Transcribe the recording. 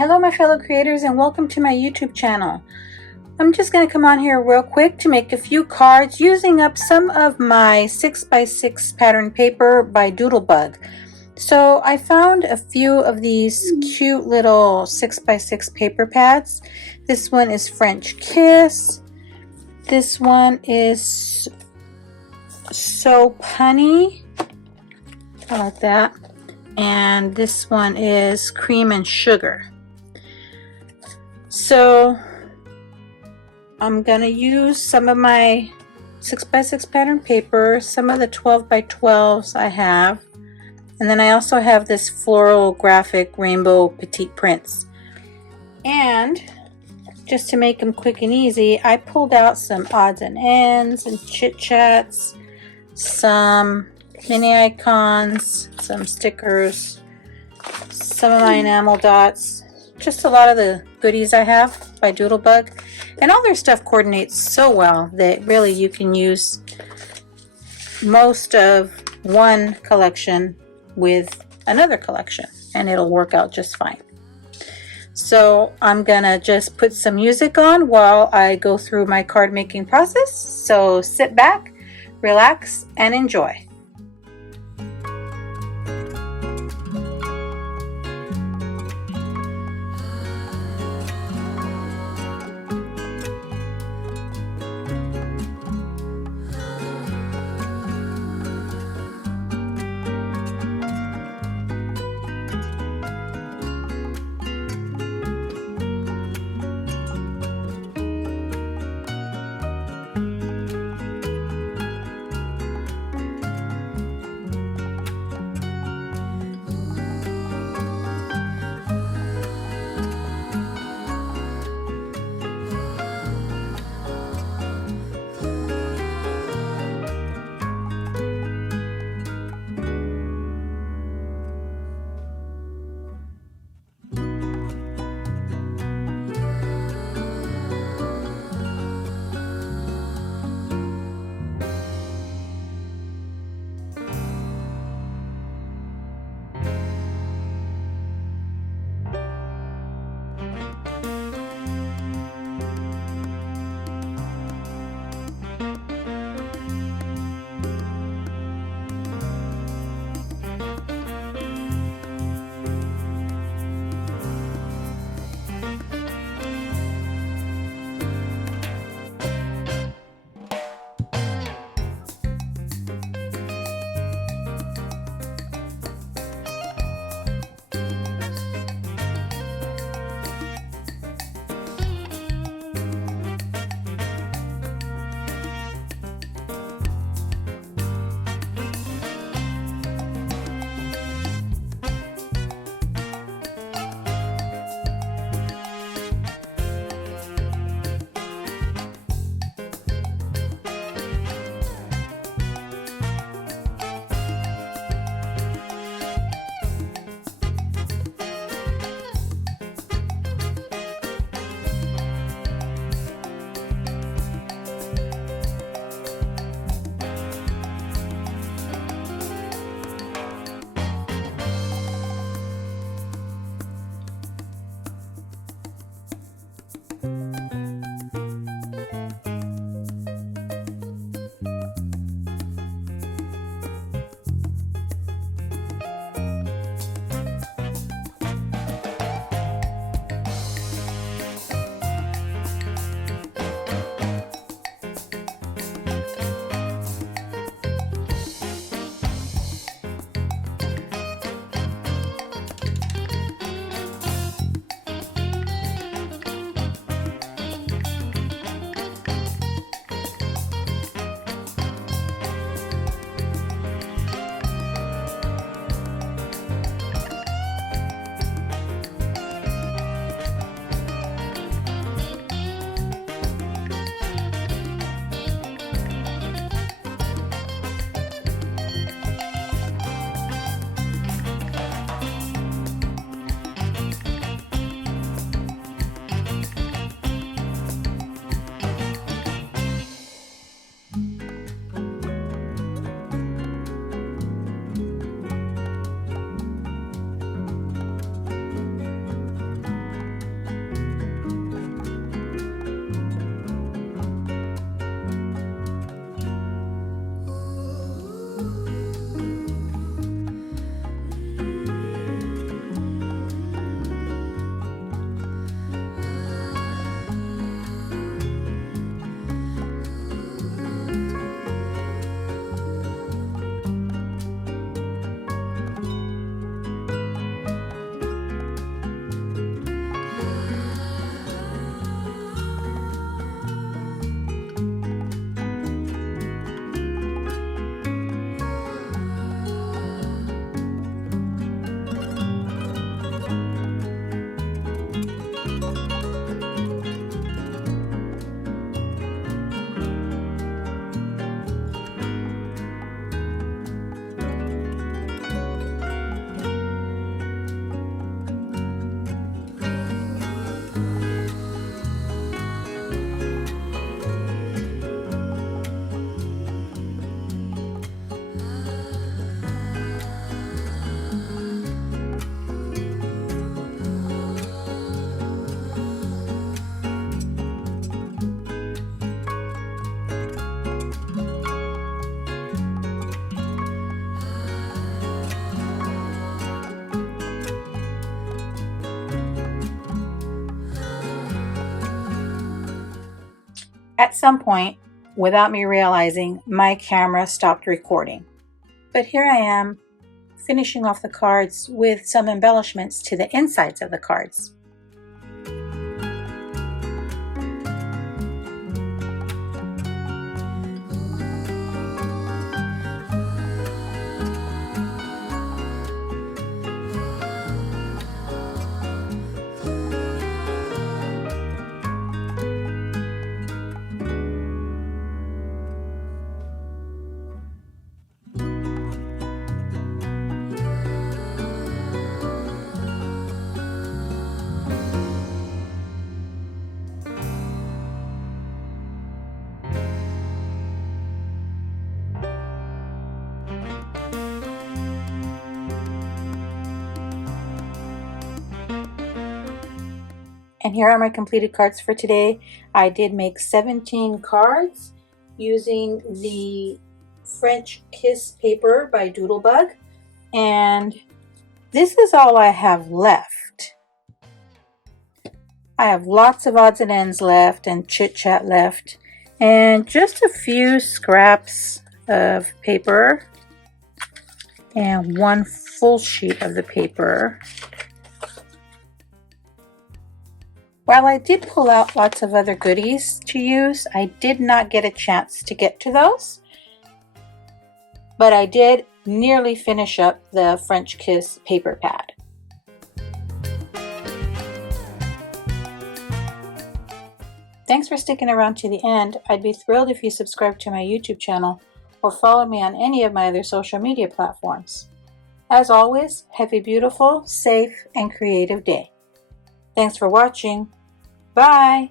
Hello my fellow creators and welcome to my YouTube channel. I'm just going to come on here real quick to make a few cards using up some of my 6x6 pattern paper by Doodlebug. So I found a few of these cute little 6x6 paper pads. This one is French Kiss. This one is So Punny. I like that. And this one is Cream and Sugar. So I'm gonna use some of my 6x6 pattern paper, some of the 12x12s I have, and then I also have this floral graphic rainbow petite prints. And just to make them quick and easy, I pulled out some odds and ends and chit chats, some mini icons, some stickers, some of my enamel dots, just a lot of the goodies I have by Doodlebug. And all their stuff coordinates so well that really you can use most of one collection with another collection and it'll work out just fine. So I'm gonna just put some music on while I go through my card making process. So sit back, relax, and enjoy. At some point, without me realizing, my camera stopped recording. But here I am, finishing off the cards with some embellishments to the insides of the cards. And here are my completed cards for today. I did make 17 cards using the French Kiss paper by Doodlebug. And this is all I have left. I have lots of odds and ends left and chit chat left. And just a few scraps of paper and one full sheet of the paper. While I did pull out lots of other goodies to use, I did not get a chance to get to those. But I did nearly finish up the French Kiss paper pad. Thanks for sticking around to the end. I'd be thrilled if you subscribe to my YouTube channel or follow me on any of my other social media platforms. As always, have a beautiful, safe, and creative day. Thanks for watching. Bye!